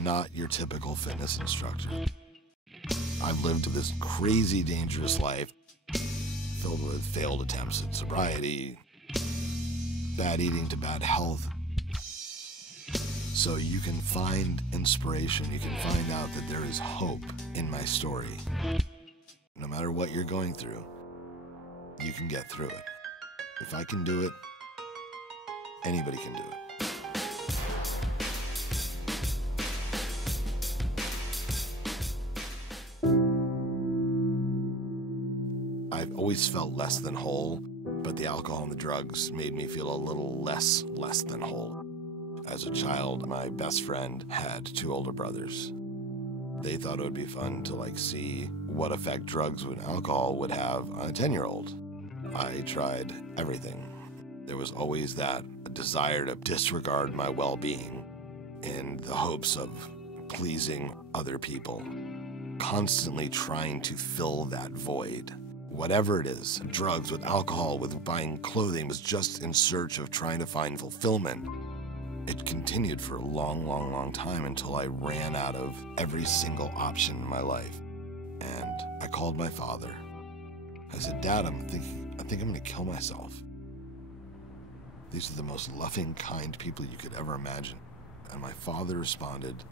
I'm not your typical fitness instructor. I've lived this crazy, dangerous life filled with failed attempts at sobriety, bad eating to bad health. So you can find inspiration, you can find out that there is hope in my story. No matter what you're going through, you can get through it. If I can do it, anybody can do it. I've always felt less than whole, but the alcohol and the drugs made me feel a little less than whole. As a child, my best friend had 2 older brothers. They thought it would be fun to see what effect drugs and alcohol would have on a 10-year-old. I tried everything. There was always that desire to disregard my well-being in the hopes of pleasing other people, constantly trying to fill that void. Whatever it is, drugs, with alcohol, with buying clothing, was just in search of trying to find fulfillment. It continued for a long time until I ran out of every single option in my life. And I called my father. I said, "Dad, I think I'm gonna kill myself." These are the most loving, kind people you could ever imagine. And my father responded,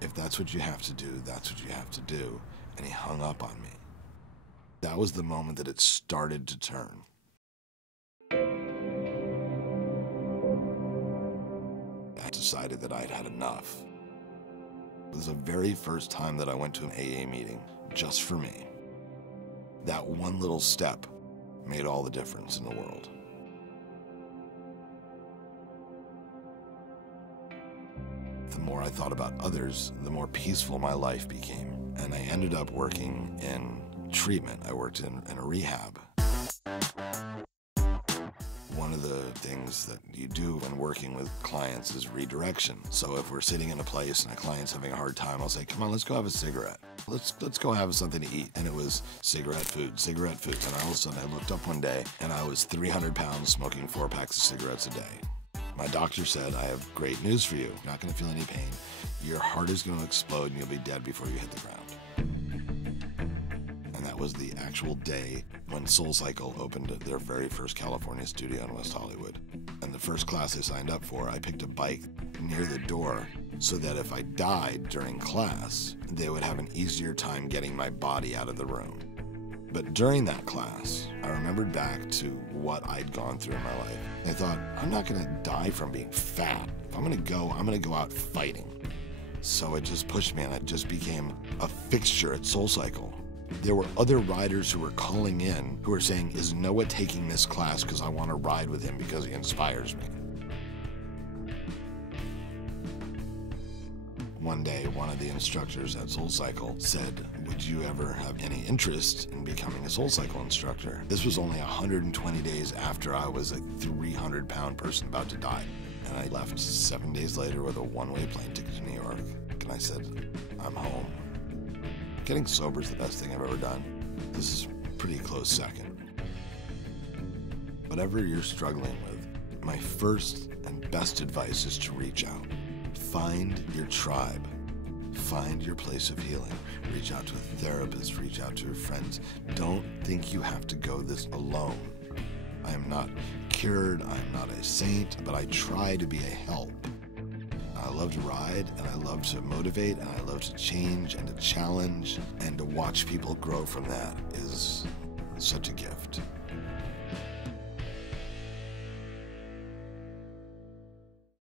"If that's what you have to do, that's what you have to do." And he hung up on me. That was the moment that it started to turn. I decided that I'd had enough. It was the very first time that I went to an AA meeting just for me. That one little step made all the difference in the world. The more I thought about others, the more peaceful my life became. And I ended up working in treatment. I worked in a rehab. One of the things that you do when working with clients is redirection. So if we're sitting in a place and a client's having a hard time, I'll say, "Come on, let's go have a cigarette. Let's go have something to eat." And it was cigarette food. And all of a sudden I looked up one day and I was 300 pounds smoking 4 packs of cigarettes a day. My doctor said, "I have great news for you. You're not going to feel any pain. Your heart is going to explode and you'll be dead before you hit the ground." And that was the actual day when SoulCycle opened their very first California studio in West Hollywood. And the first class I signed up for, I picked a bike near the door so that if I died during class, they would have an easier time getting my body out of the room. But during that class, I remembered back to what I'd gone through in my life. I thought, I'm not going to die from being fat. If I'm going to go out fighting. So it just pushed me, and I just became a fixture at SoulCycle. There were other riders who were calling in who were saying, "Is Noah taking this class because I want to ride with him because he inspires me?" One day, one of the instructors at SoulCycle said, "Would you ever have any interest in becoming a SoulCycle instructor?" This was only 120 days after I was a 300-pound person about to die. And I left 7 days later with a one-way plane ticket to New York. And I said, "I'm home." Getting sober is the best thing I've ever done. This is a pretty close second. Whatever you're struggling with, my first and best advice is to reach out. Find your tribe. Find your place of healing. Reach out to a therapist. Reach out to your friends. Don't think you have to go this alone. I am not cured. I am not a saint, but I try to be a help. I love to ride, and I love to motivate, and I love to change and to challenge, and to watch people grow from that is such a gift.